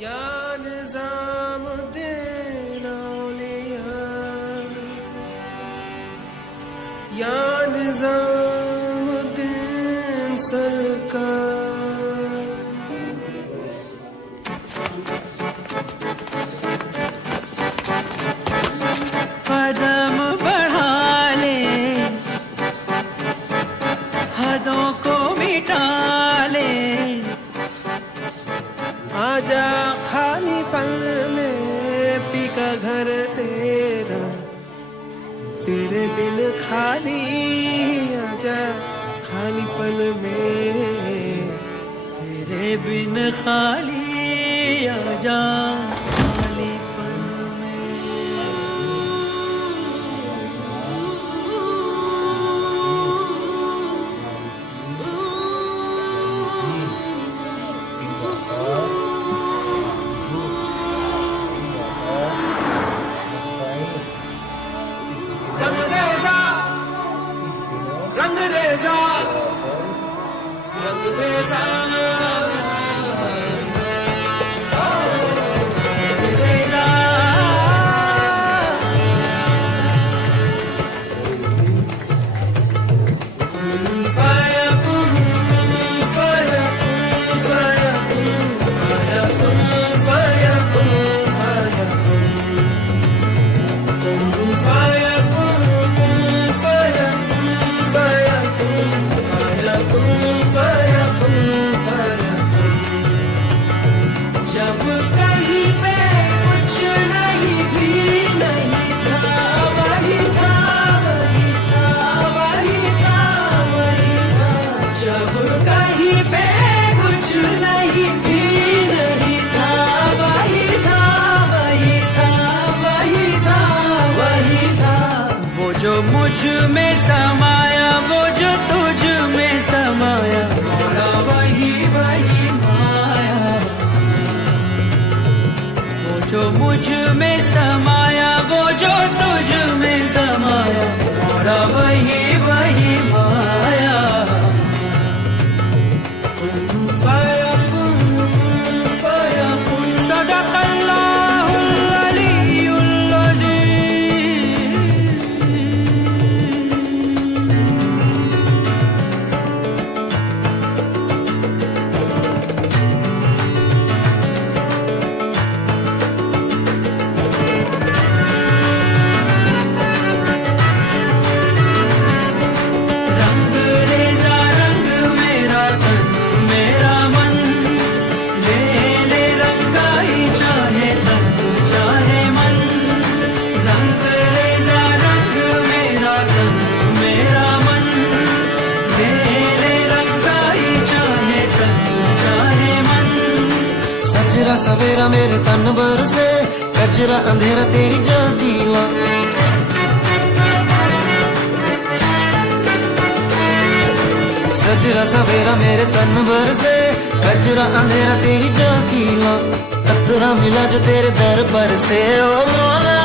یا نظام الدین اولیاء، یا نظام الدین سرکار. قدم بڑھا لے، حدوں کو مٹا لے، آجا خالی پل میں پی کا گھر تیرا، تیرے بن خالی آجا خالی پل میں، تیرے بن خالی آجا خالی پل میں. رنگ ریزا رنگ ریزا رنگ ریزا جو مجھ میں سمایا، وہ جو تجھ میں سمایا، مولا وہی وہی مایا. وہ جو مجھ میں سمایا، وہ جو تجھ میں سمایا، مولا وہی وہی مایا. صدق اللہ العلی العظیم. سجرا سویرا میرے تن بر سے، کجرا اندھیرا تیری جلدی لا. سجرا سویرا میرے تن بر سے، کجرا اندھیرا تیری جلدی لا. قطرہ ملا جو تیرے در پر سے، او مولا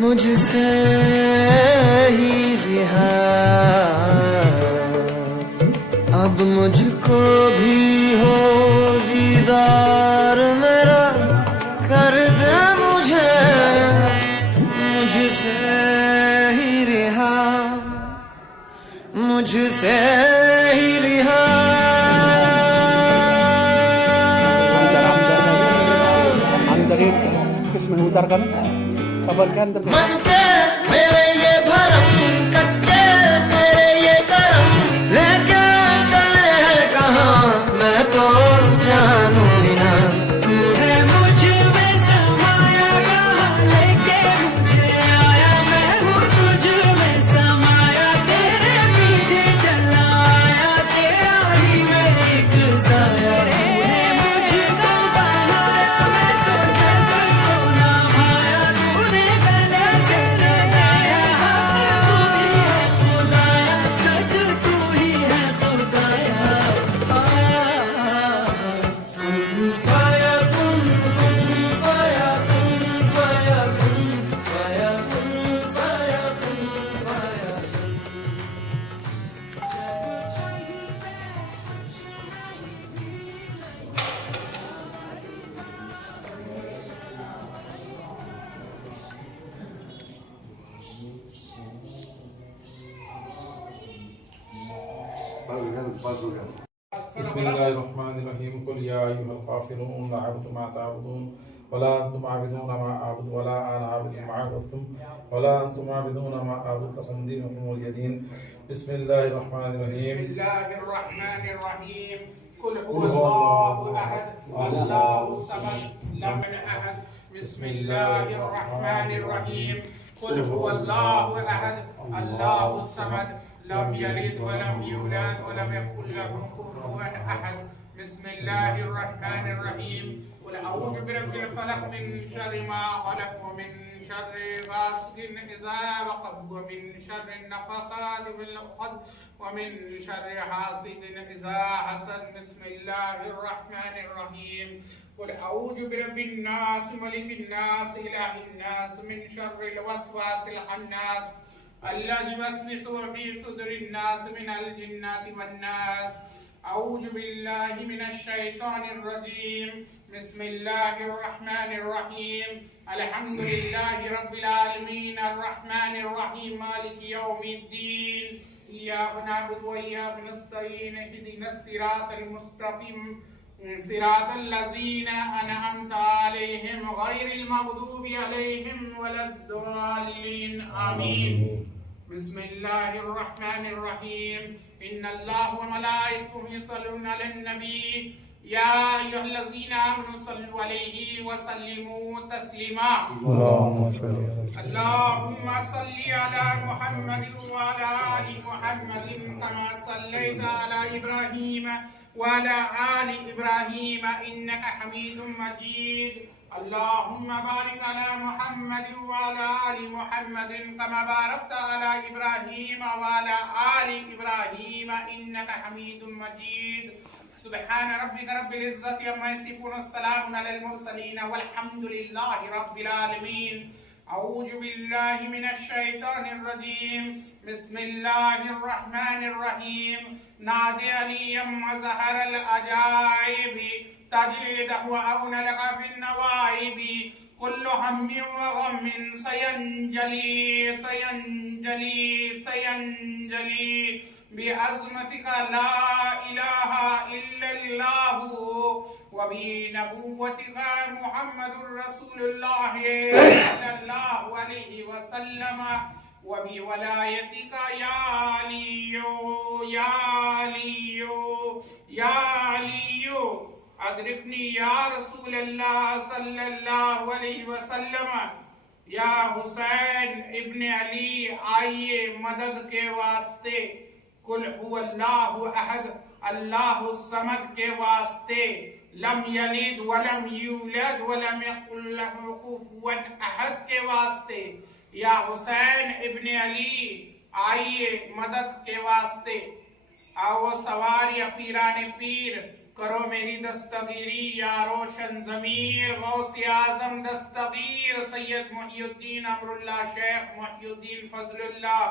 مجھ سے ہی رہا، اب مجھ کو بھی ہو دیدار میں سے ہی رہا من کے میرے یہ بھرم کچے میرے یہ کرم لے کے چلے ہیں کہاں میں تو جانوں ہی نہ مجھ میں سمایا کہاں لے کے مجھے آیا میں ہوں تجھ میں سمایا تیرے پیچھے چلا آیا تیرا ہی میں ایک سایہ مجھ کو بنایا میں تو جب کو نہ بھایا تو نے گلے سے لگایا تو ہی ہے خدایا سچ تو ہی ہے خدایا فَيَكُن فَيَكُن فَيَكُن فَيَكُن فَيَكُن بسم الله الرحمن الرحيم قل يا أيها الكافرون لا أعبد ما تعبدون ولا أنتم عابدون ما أعبد ولا أنا عابد ما عبدتم ولا أنتم عابدون ما أعبد لكم دينكم ولي دين بسم الله الرحمن بسم الرحيم الله الرحمن الرحيم قل هو الله أحد الله الصمد لم يلد أحد بسم الله الرحمن الرحيم قل هو الله أحد الله الصمد لم يلد ولم يولد ولم يكن له كفوا أحد بسم الله الرحمن الرحيم قل أعوذ برب الفلق من شر ما خلق ومن شر غاسق إذا وقب ومن شر النفاثات في العقد ومن شر حاسد إذا حسد بسم الله الرحمن الرحيم قل أعوذ برب الناس ملك الناس إله الناس من شر الوسواس الخناس الذي يوسوس في صدور الناس من الجنة والناس أعوذ بالله من الشيطان الرجيم بسم الله الرحمن الرحيم الحمد لله رب العالمين الرحمن الرحيم مالك يوم الدين إياك نعبد وإياك نستعين اهدنا الصراط المستقيم صراط الذين أنعمت عليهم غير المغضوب عليهم ولا الضالين آمين بسم الله الرحمن الرحيم إن الله وملائكته يصلون على النبي يا أيها الذين آمنوا صلوا عليه وسلموا تسليما اللهم صل على محمد وعلى آل محمد كما صليت على إبراهيم وعلى آل إبراهيم إنك حميد مجيد اللهم بارك على محمد وعلى آل محمد كما باركت على إبراهيم وعلى آل إبراهيم إنك حميد مجيد سبحان ربك رب العزة عما يصفون والسلام على المرسلين والحمد لله رب العالمين أعوذ بالله من الشيطان الرجيم بسم الله الرحمن الرحيم نادي عليا مظهر العجائب تجده عون لك في النوائب كل هم وغم سينجلي سينجلي سينجلي بعظمتك لا إله إلا الله وبنبوتك محمد رسول الله صلى الله عليه وسلم وبولايتك يا علي يا علي يا علي أدركني يا رسول الله صلى الله عليه وسلم یا حسین ابن علی آئیے مدد کے واسطے، قل هو اللہ احد اللہ الصمد کے واسطے، لم یلد ولم یولد ولم یکن لہ کفوا احد کے واسطے، یا حسین ابن علی آئیے مدد کے واسطے، آؤ سوار یا پیران پیر کرو میری دستگیری یا روشن ضمیر، غوث اعظم دستگیر سید محی الدین امر اللہ شیخ محی الدین فضل اللہ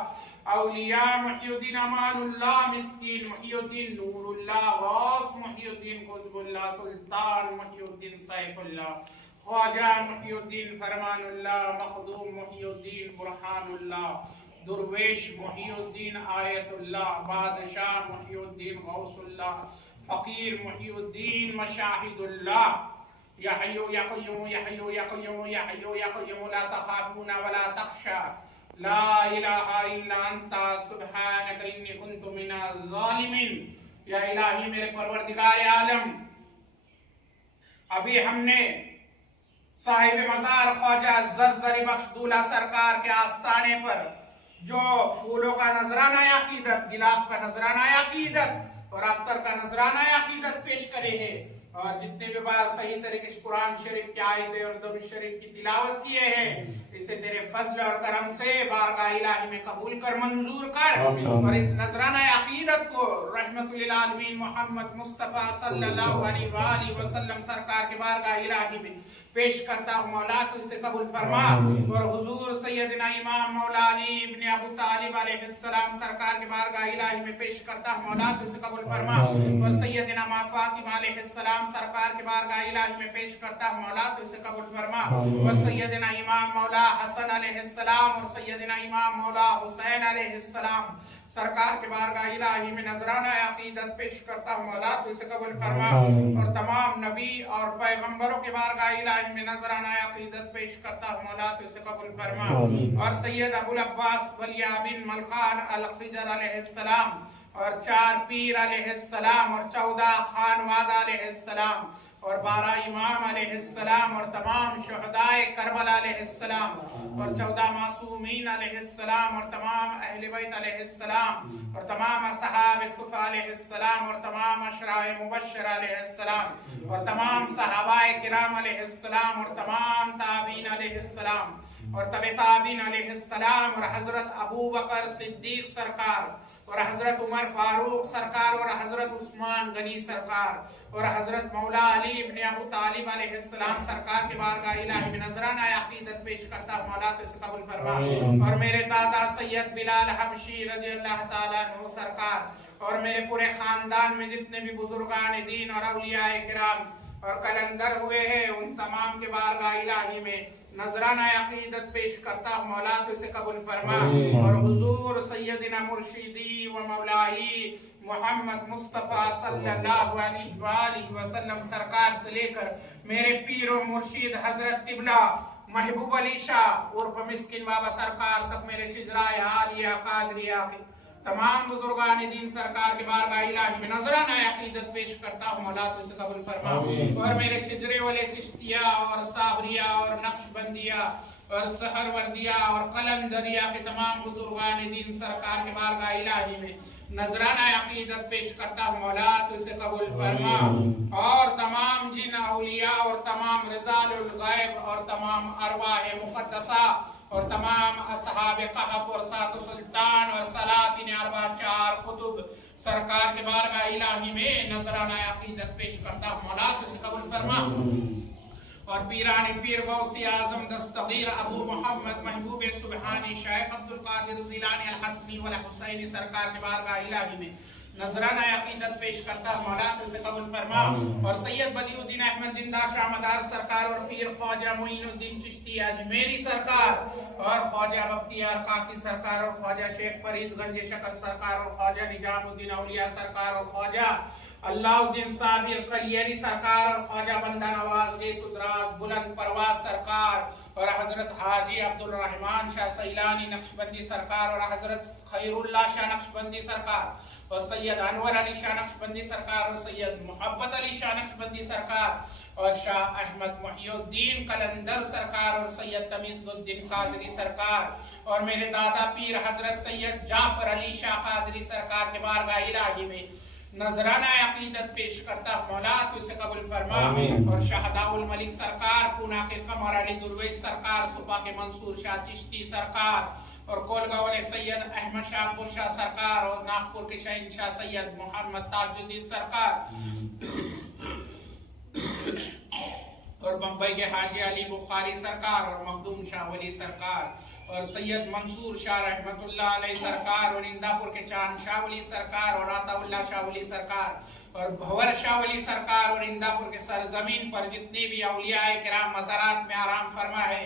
اولیاء محی الدین امان اللہ مسکین محی الدین نور اللہ غوث محی الدین قطب اللہ سلطان محی الدین سیف اللہ خواجہ محی الدین فرمان اللہ مخدوم محی الدین برحان اللہ درویش محی الدین آیت اللہ، بادشاہ محی الدین غوث اللہ، فقیر محی الدین مشاہد اللہ، یا حیو یا قیوم یا حیو یا قیوم یا حیو یا قیوم لا تخافون ولا تخشا لا الہ الا انت سبحانک انی کنت من الظالمین۔ یا الہی میرے پروردگار عالم، ابھی ہم نے صاحب مزار خواجہ زرزری بخش دولہ سرکار کے آستانے پر جو پھولوں کا نذرانہ عقیدت، گلاب کا نذرانہ عقیدت اور عطر کا نذرانہ عقیدت پیش کرے ہیں، اور جتنے بھی بار صحیح طریقے سے قرآن شریف کی آیتیں اور درود شریف کی تلاوت کیے ہیں، اسے تیرے فضل اور کرم سے بارگاہ الہی میں قبول کر، منظور کر، اور اس نذرانہ عقیدت کو رحمت للعالمین محمد مصطفیٰ صلی اللہ علیہ وآلہ وسلم سرکار کے بارگاہ الہی میں پیش کرتا ہوں مولا تو اسے قبول فرما، اور حضور سیدنا امام مولا علی ابن ابو طالب علیہ السلام سرکار کے بارگاہ الہی میں پیش کرتا ہوں مولا تو اسے قبول فرما، اور سیدنا ماں فاطمہ علیہ السلام سرکار کے بارگاہ الہی میں پیش کرتا ہوں مولا تو اسے قبول فرما، اور سیدنا امام مولا حسن علیہ السلام اور سیدنا امام مولا حسین علیہ السلام سرکار کے بارگاہ الہی میں نذرانہ عقیدت پیش کرتا ہوں مولا تو اسے قبول فرما، اور تمام نبی اور پیغمبروں کے بارگاہ الہی میں نذرانہ عقیدت پیش کرتا ہوں مولا تو اسے قبول فرما، اور سید ابو العباس ولی بن ملکان الخضر علیہ السلام اور 4 پیر علیہ السلام اور 14 خانواد علیہ السلام اور 12 امام علیہ السلام اور تمام شہدائے کربلا علیہ السلام اور 14 معصومین علیہ السلام اور تمام اہل بیت علیہ السلام اور تمام اصحاب صفا علیہ السلام اور تمام اشرائے مبشر علیہ السلام اور تمام صحابہ کرام علیہ السلام اور تمام تابعین علیہ السلام اور تبع تابعین علیہ السلام اور حضرت ابو بکر صدیق سرکار اور حضرت عمر فاروق سرکار اور حضرت عثمان غنی سرکار اور حضرت مولا علی ابن ابو طالب علیہ السلام سرکار کے بارگاہ الہی میں نذرانہ عقیدت پیش کرتا ہوں مولا تو اسے قبول فرما، اور میرے دادا سید بلال حبشی رضی اللہ تعالیٰ عنہ سرکار اور میرے پورے خاندان میں جتنے بھی بزرگان دین اور اولیاء کرام اور کلندر ہوئے ہیں ان تمام کے بارگاہ الہی میں نذرانہ عقیدت پیش کرتا ہوں مولا تو اسے قبول فرما، اور حضور سیدنا مرشدی و مولائی محمد مصطفیٰ صلی اللہ علیہ وآلہ وسلم سرکار سے لے کر میرے پیر و مرشد حضرت قبلہ محبوب علی شاہ عرف مسکن بابا سرکار تک میرے شجرائے عالیہ قادریہ کے تمام بزرگان دین سرکار کے بارگاہ الہی میں نذرانہ عقیدت پیش کرتا ہوں مولا تو اسے قبول فرما، اور میرے شجرے والے چشتیہ اور صابریہ اور نقشبندیہ اور سہروردیہ اور قلندریہ کے تمام بزرگان دین سرکار کے بارگاہ الہی میں نذرانہ عقیدت پیش کرتا ہوں مولا تو اسے قبول فرما، اور تمام جن اولیاء اور تمام رجال الغیب اور تمام ارواح مقدسہ اور تمام اصحاب کہف اور سات سلطان اور سلاطین اربع 4 قطب سرکار کے بارگاہ الہی میں نذرانہ عقیدت پیش کرتا ہوں مولا تو اسے قبول فرما، اور پیران پیر غوثی اعظم دستگیر ابو محمد محبوب سبحانی شیخ عبدالقادر زیلانی الحسنی والحسینی سرکار کے بارگاہ الہی میں نذرانہ عقیدت پیش کرتا ہوں مولا تو اسے قبول فرما، اور سید بدیع الدین احمد زندہ شاہ مدار سرکار اور پیر خواجہ معین الدین چشتی اجمیری سرکار اور خواجہ بختیار کاکی سرکار اور خواجہ شیخ فرید گنج شکر سرکار اور خواجہ نظام الدین اولیاء سرکار اور خواجہ اللہ الدین صابر قلیری سرکار اور خواجہ بندہ نواز غیث الدراز بلند پرواز سرکار اور حضرت حاجی عبد الرحمن شاہ سیلانی نقشبندی سرکار اور حضرت خیر اللہ شاہ نقشبندی سرکار اور سید انور علی شاہ نقشبندی سرکار اور سید محبت علی شاہ نقشبندی سرکار اور شاہ احمد محی الدین قلندر سرکار اور سید تمیز الدین قادری سرکار اور میرے دادا پیر حضرت سید جعفر علی شاہ قادری سرکار کے بارگاہ الہی میں نذرانہ عقیدت پیش کرتا ہوں مولا تو اسے قبول فرما، اور شہداء الملک سرکار پونا کے قمر علی درویش سرکار صبح کے منصور شاہ چشتی سرکار اور کولگا والے سید احمد شاہ اکبر شاہ سرکار اور ناگپور کے شہنشاہ سید محمد تاج الدین سرکار اور بمبئی کے حاجی علی بخاری سرکار اور مخدوم شاہ ولی سرکار اور سید منصور شاہ رحمت اللہ علیہ سرکار اور انداپور کے چاند شاہ ولی سرکار اور عطا اللہ شاہ ولی سرکار اور بھور شاہ ولی سرکار اور انداپور کے سرزمین پر جتنے بھی اولیاء کرام مزارات میں آرام فرما ہے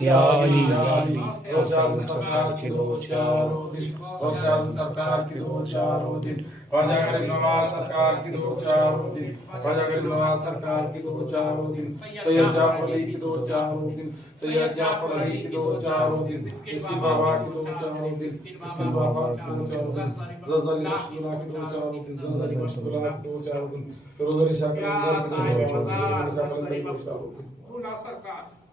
یا علی غوث اعظم سرکار کے دو چاروں دن غوث اعظم سرکار کے دو چاروں دن خواجہ غریب نواز سرکار کی دو چاروں دن خواجہ غریب نواز سرکار کی دو چاروں دن سید جعفر علی کی دو چاروں دن سید جعفر علی کی دو چاروں دن مسکین بابا کی دو چاروں دن مسکین بابا کی دو چاروں دن زلزلی مشغولہ کی دو چاروں دن زلزلی مشغولہ کی دو چاروں دن روزری شاہ کے اندر کی دو چاروں دن سرکار